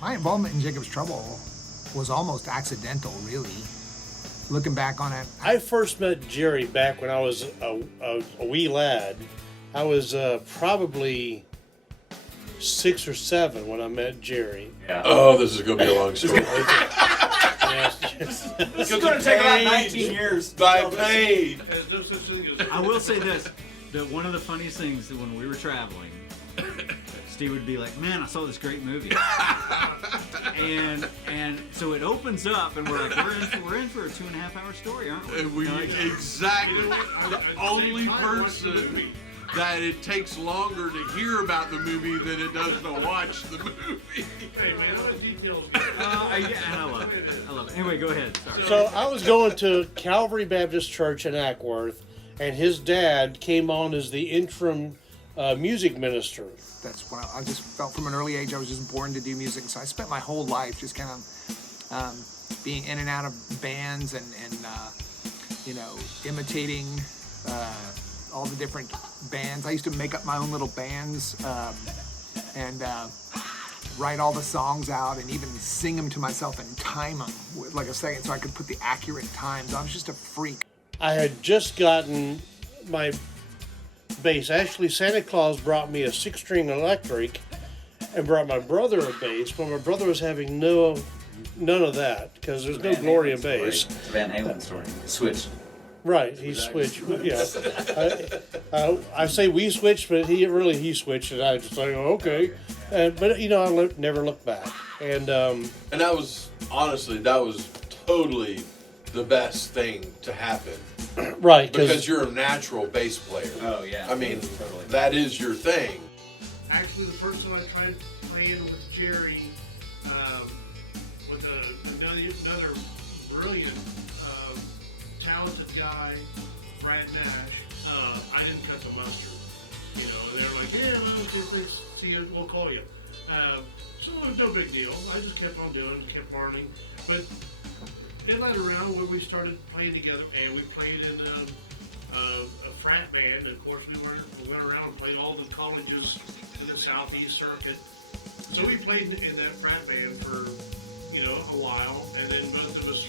My involvement in Jacob's Trouble was almost accidental, really. Looking back on it, I first met Jerry back when I was a wee lad. I was probably 6 or 7 when I met Jerry. Yeah. Oh, this is going to be a long story. This is going to take about 19 years. By paid. I will say this, that one of the funniest things that when we were traveling, Steve would be like, man, I saw this great movie. and so it opens up and we're like, we're in for a 2.5 hour story, aren't we? And we exactly the only person that it takes longer to hear about the movie than it does to watch the movie. Hey man, what details? Yeah, and I love it. Anyway, go ahead. Sorry. So I was going to Calvary Baptist Church in Ackworth, and his dad came on as the interim music minister. that's when I just felt from an early age I was just born to do music. So I spent my whole life just kind of being in and out of bands and imitating all the different bands. I used to make up my own little bands and write all the songs out and even sing them to myself and time them with like a second so I could put the accurate times. I was just a freak. I had just gotten my bass. Actually, Santa Claus brought me a 6-string electric and brought my brother a bass, but my brother was having none of that because there's no glory in bass. It's a Van Halen story. Switched. Right, he switched. Yeah, I say we switched, but he switched, and I just like, oh, okay. But I never looked back. And that was totally the best thing to happen. Right, because you're a natural bass player. Oh yeah. I mean, totally. that is your thing. Actually, the first time I tried playing with Jerry, with another brilliant, talented guy, Brad Nash, I didn't cut the mustard. They were like, yeah, well, okay, thanks, see you, we'll call you. So it was no big deal. I just kept on doing, kept learning. But it led around where we started playing together, and we played in a frat band. Of course, we went around and played all the colleges in the Southeast Circuit. So we played in that frat band for, a while, and then both of us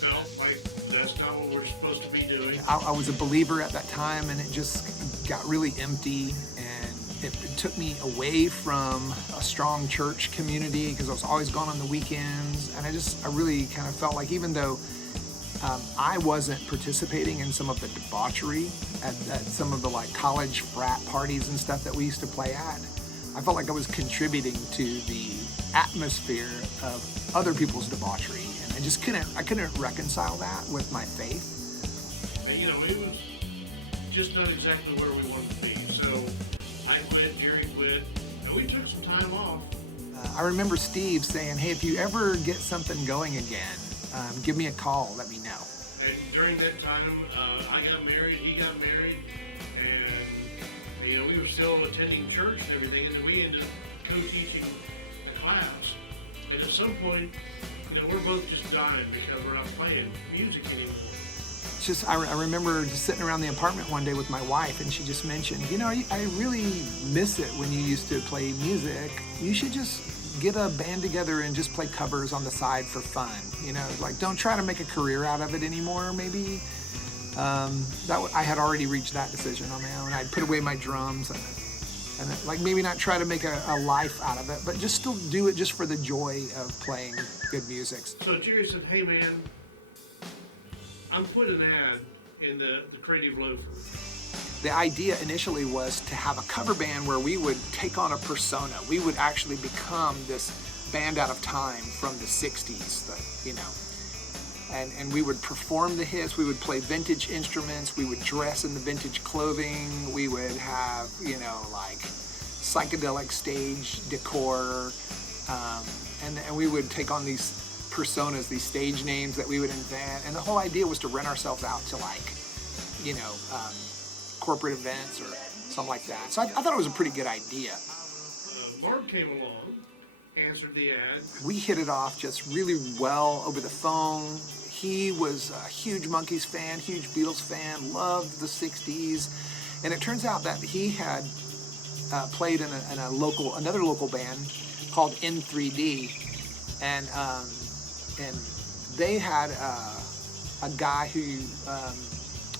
felt like that's not what we're supposed to be doing. I was a believer at that time, and it just got really empty, and it took me away from a strong church community because I was always gone on the weekends, and I really kind of felt like even though I wasn't participating in some of the debauchery at some of the like college frat parties and stuff that we used to play at, I felt like I was contributing to the atmosphere of other people's debauchery, and I couldn't reconcile that with my faith. And, it was just not exactly where we wanted to be. So I quit, Jerry quit, and we took some time off. I remember Steve saying, hey, if you ever get something going again, give me a call, let me know. And during that time, I got married, he got married, and we were still attending church and everything, and then we ended up co-teaching a class. And at some point, we're both just dying because we're not playing music anymore. It's just, I remember just sitting around the apartment one day with my wife, and she just mentioned, I really miss it when you used to play music. You should just get a band together and just play covers on the side for fun. Don't try to make a career out of it anymore, maybe. I had already reached that decision on my own. I'd put away my drums and maybe not try to make a life out of it, but just still do it just for the joy of playing good music. So Jerry said, hey man, I'm putting an ad in the Creative Loafer. The idea initially was to have a cover band where we would take on a persona. We would actually become this band out of time from the 60s, and we would perform the hits, we would play vintage instruments, we would dress in the vintage clothing, we would have, psychedelic stage decor, and we would take on these personas, these stage names that we would invent, and the whole idea was to rent ourselves out to corporate events or something like that. So I thought it was a pretty good idea. Barb came along, answered the ad. We hit it off just really well over the phone. He was a huge Monkees fan, huge Beatles fan, loved the 60s. And it turns out that he had played in another local band called N3D, and they had a guy who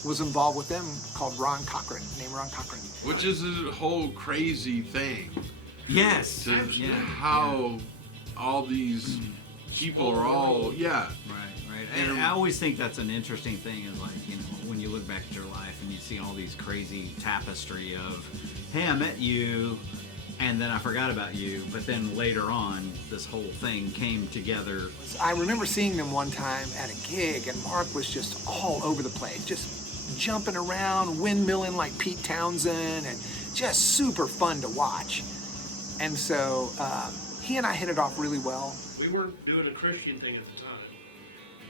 was involved with them called Ron Cochran, named Ron Cochran. Which is a whole crazy thing. Yes. To how all these people are all, Right. And I always think that's an interesting thing is like, you know, when you look back at your life and you see all these crazy tapestry of, hey, I met you and then I forgot about you, but then later on this whole thing came together. I remember seeing them one time at a gig, and Mark was just all over the place, just jumping around, windmilling like Pete Townsend, and just super fun to watch. And so he and I hit it off really well. We weren't doing a Christian thing at the time.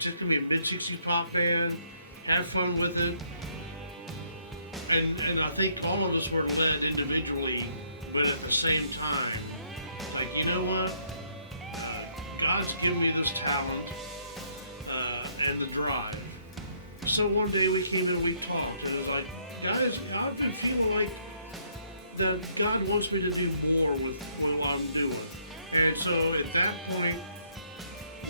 Just gonna be a mid-60s pop band, have fun with it. And I think all of us were led individually, but at the same time, like, you know what? God's given me this talent and the drive. So one day we came in and we talked, and it was like, guys, I've been feeling like that God wants me to do more with what I'm doing. And so at that point,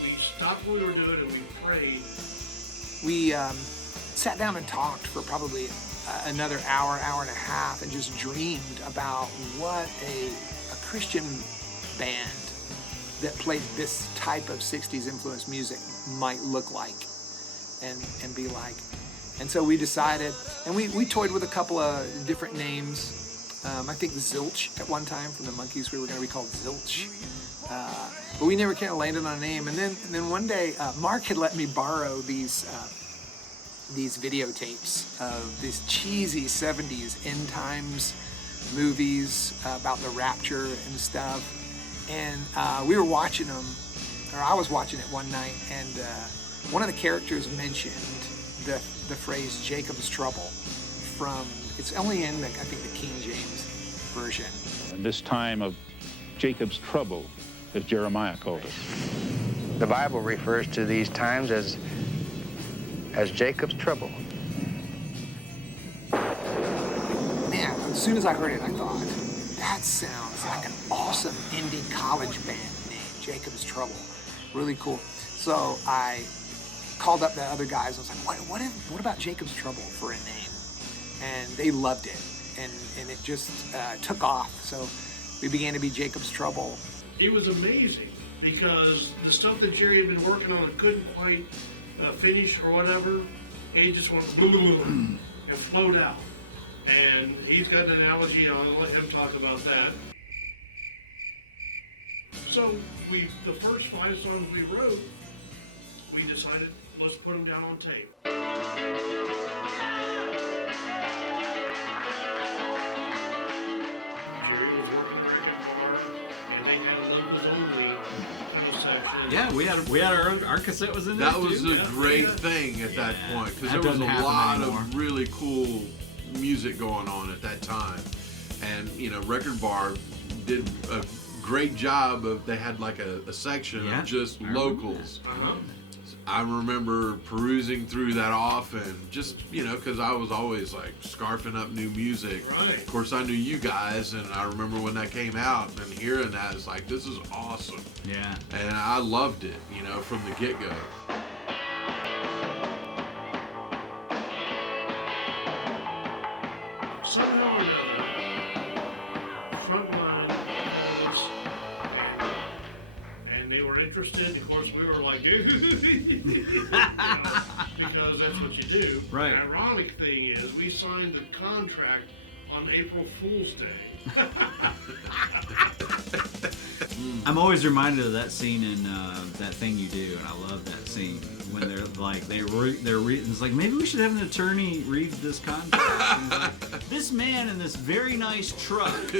we stopped what we were doing and we prayed. We sat down and talked for probably another hour and a half, and just dreamed about what a Christian band that played this type of 60s influenced music might look like and be like. And so we decided, and we toyed with a couple of different names. I think Zilch at one time from the Monkees, we were going to be called Zilch. But we never kind of landed on a name. And then one day, Mark had let me borrow these videotapes of these cheesy 70s end times movies about the rapture and stuff. And we were watching them, or I was watching it one night, and one of the characters mentioned the phrase Jacob's trouble from, it's only in I think the King James version. And this time of Jacob's trouble, as Jeremiah called it. The Bible refers to these times as Jacob's trouble. Man, as soon as I heard it, I thought, that sounds like an awesome indie college band name, Jacob's Trouble. Really cool. So I called up the other guys. I was like, what about Jacob's Trouble for a name? And they loved it. And it just took off. So we began to be Jacob's Trouble. It was amazing because the stuff that Jerry had been working on and couldn't quite finish or whatever, it just went and flowed out. And he's got an analogy, and I'll let him talk about that. So the first 5 songs we wrote, we decided, let's put them down on tape. Jerry was working very hard, and they had locals only in the section. Yeah, we had our cassette was in there that was too. a great thing at that point, because That there was a doesn't lot happen anymore. of really cool music going on at that time. And, you know, Record Bar did a great job of, they had like a section of just locals. I remember perusing through that often, just, you know, because I was always like scarfing up new music. Right. Of course, I knew you guys, and I remember when that came out and hearing that, it's like, this is awesome. Yeah. And I loved it, you know, from the get-go. Somehow or another, Frontline was, and they were interested. Of course, we were like, you know, because that's what you do. Right. The ironic thing is, we signed the contract on April Fool's Day. I'm always reminded of that scene in That Thing You Do, and I love that scene when they're like it's like, maybe we should have an attorney read this contract. And like, this man in this very nice truck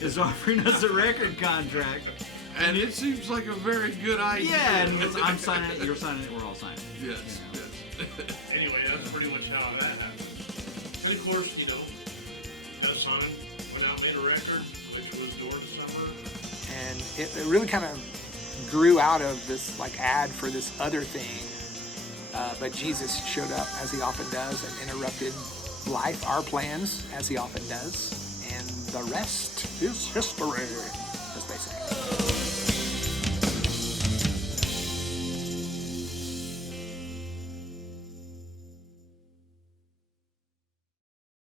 is offering us a record contract, And it seems like a very good idea. yeah, and I'm signing it, you're signing it, we're all signing it. Yes, you know? yes. Anyway, that's pretty much how that happened. And of course, you know, that song went out and made a record, which was Door to Summer. And it really kind of grew out of this like ad for this other thing. But Jesus showed up, as he often does, and interrupted life, our plans, as he often does. And the rest is history, as they say.